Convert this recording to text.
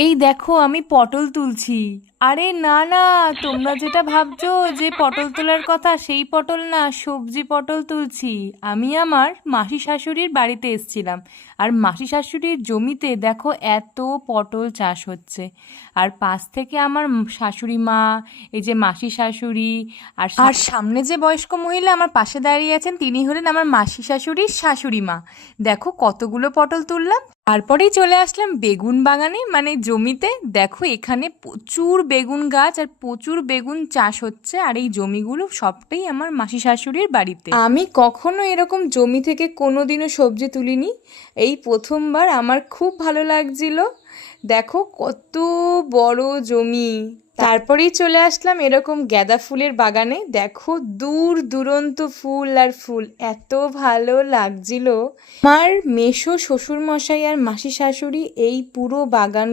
এই দেখো আমি পটল তুলছি। আরে না না, তোমরা যেটা ভাবছো যে পটল তোলার কথা, সেই পটল না, সবজি পটল তুলছি। আমি আমার মাসি শাশুড়ির বাড়িতে এসেছিলাম, আর মাসি শাশুড়ির জমিতে দেখো এত পটল চাষ হচ্ছে। আর পাশ থেকে আমার শাশুড়ি মা, এই যে মাসি শাশুড়ি, আর সামনে যে বয়স্ক মহিলা আমার পাশে দাঁড়িয়ে আছেন, তিনি হলেন আমার মাসি শাশুড়ির শাশুড়ি মা। দেখো কতগুলো পটল তুললাম। তারপরেই চলে আসলাম বেগুন বাগানে, মানে জমিতে। দেখো এখানে প্রচুর বেগুন গাছ আর প্রচুর বেগুন চাষ হচ্ছে, আর এই জমিগুলো সবটাই আমার মাসি শাশুড়ির বাড়িতে। আমি কখনো এরকম জমি থেকে কোনোদিনও সবজি তুলিনি, এই প্রথমবার। আমার খুব ভালো লাগছিল। দেখো কত বড় জমি। তারপরেই চলে আসলাম এরকম গাঁদা ফুলের বাগানে। দেখো দূর দূরন্ত ফুল আর ফুল, এত ভালো লাগছিল। আমার মেসো শ্বশুর মশাই আর মাসি শাশুড়ি এই পুরো বাগান